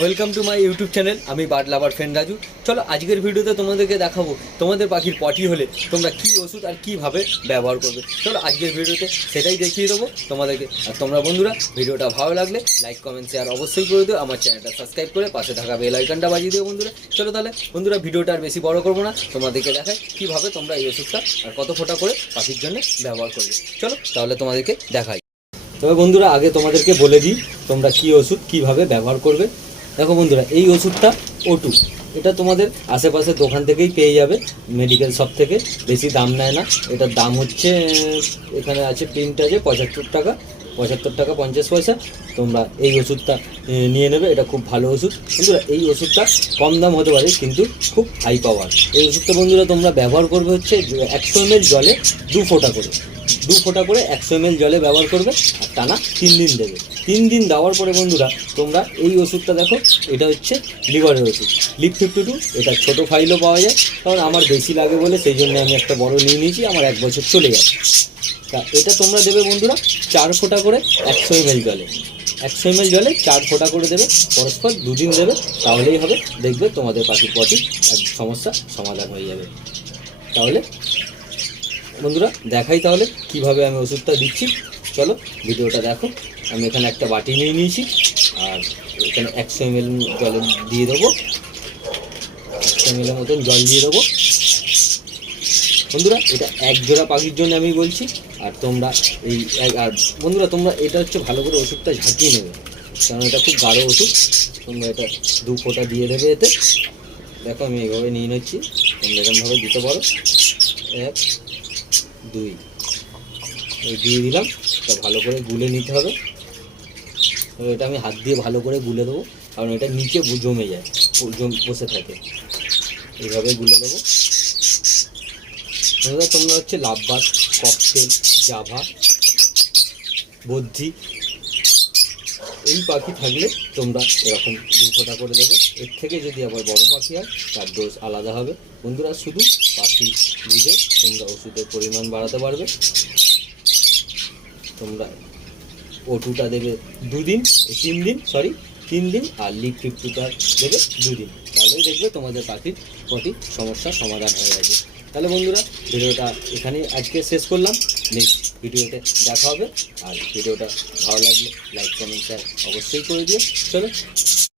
Welcome to my YouTube channel আমি bird lover friend Raju. চলো আজকের ভিডিওতে তোমাদেরকে দেখাবো তোমাদের পাখির পটি হলে তোমরা কি ওষুধ আর কীভাবে ব্যবহার করবে। চলো আজকের ভিডিওতে সেটাই দেখিয়ে দেবো তোমাদেরকে। আর তোমরা বন্ধুরা, ভিডিওটা ভালো লাগলে লাইক কমেন্ট শেয়ার অবশ্যই করে দিও। আমার চ্যানেলটা সাবস্ক্রাইব করে পাশে থাকা বেল আইকনটা বাজিয়ে দিও বন্ধুরা। চলো তাহলে বন্ধুরা, ভিডিওটা আর বেশি বড় করব না। তোমাদেরকে দেখাই কীভাবে তোমরা এই ওষুধটা আর কত ফোঁটা করে পাখির জন্য ব্যবহার করবে। চলো তাহলে তোমাদেরকে দেখাই। তবে বন্ধুরা, আগে তোমাদেরকে বলে দিই, তোমরা কি ওষুধ কীভাবে ব্যবহার করবে। দেখো বন্ধুরা, এই ওষুধটা ওটু এটা তোমাদের আশেপাশের দোকান থেকেই পেয়ে যাবে। মেডিকেল শপ থেকে বেশি দাম নেয় না। এটার দাম হচ্ছে, এখানে আছে প্রিন্ট আছে, পঁচাত্তর টাকা। পঁচাত্তর টাকা পঞ্চাশ পয়সা। তোমরা এই ওষুধটা নিয়ে নেবে। এটা খুব ভালো ওষুধ। বন্ধুরা, এই ওষুধটা কম দাম হতে পারে, কিন্তু খুব হাই পাওয়ার এই ওষুধটা বন্ধুরা তোমরা ব্যবহার করবে হচ্ছে, একশো এম জলে দু ফোঁটা করে। দু ফোঁটা করে একশো এম জলে ব্যবহার করবে আর টানা তিন দিন দেবে। তিন দিন দেওয়ার পরে বন্ধুরা, তোমরা এই ওষুধটা দেখো, এটা হচ্ছে লিভারের ওষুধ। লিপ ফিফটি টু, এটা ছোটো ফাইলও পাওয়া যায়, কারণ আমার বেশি লাগে বলে সেই জন্য আমি একটা বড় নিয়ে নিয়েছি, আমার এক বছর চলে যাবে তা এটা তোমরা দেবে বন্ধুরা, চার ফোঁটা করে একশো এম জলে। একশো এম জলে চার ফোঁটা করে দেবে, পরস্পর দুদিন দেবে, তাহলেই হবে। দেখবে তোমাদের পাখির পটি সমস্যা সমাধান হয়ে যাবে। তাহলে বন্ধুরা, দেখাই তাহলে কীভাবে আমি ওষুধটা দিচ্ছি। চলো, ভিডিওটা দেখো। আমি এখানে একটা বাটি নিয়ে নিয়েছি, আর এখানে একশো এম এল জলে দিয়ে দেবো। একশো এম এলের মতন জল দিয়ে দেবো। বন্ধুরা, এটা এক জোড়া পাখির জন্য আমি বলছি, আর তোমরা এই আর বন্ধুরা, তোমরা এটা হচ্ছে ভালো করে ওষুধটা ঝাঁকিয়ে নেবে। কারণ এটা খুব গাঢ় ওষুধ। তোমরা এটা দু ফোঁটা দিয়ে দেবে এতে। দেখো, আমি এইভাবে নিয়ে নিচ্ছি। তোমরা এরকমভাবে দিতে পারো। এক দুই। দিয়ে দিলাম, এটা ভালো করে গুলে নিতে হবে। এটা আমি হাত দিয়ে ভালো করে গুলে দেবো, কারণ এটা নিচে জমে যায় বসে থাকে। এইভাবে গুলে দেবো। তোমরা হচ্ছে লাভবাদ ককটেল, জাভা, বদ্রি এই পাখি থাকলে তোমরা এরকম দু করে দেবে। এর থেকে যদি আবার বড় পাখি হয়, তার ডোজ আলাদা হবে। বন্ধুরা, শুধু পাখি বুঝে তোমরা ওষুধের পরিমাণ বাড়াতে পারবে। তোমরা ওটুটা দেবে দুদিন, তিন দিন সরি তিন দিন আর লিপ ফিফটিটা দেবে দুদিন। তাহলেই দেখবে তোমাদের পাখির প্রতি সমস্যার সমাধান হয়ে গেছে। তাহলে বন্ধুরা, ভিডিওটা এখানেই আজকে শেষ করলাম। নেক্সট ভিডিওতে দেখা হবে। আর ভিডিওটা ভালো লাগলে লাইক কমেন্ট শেয়ার অবশ্যই করে দিও। চলো।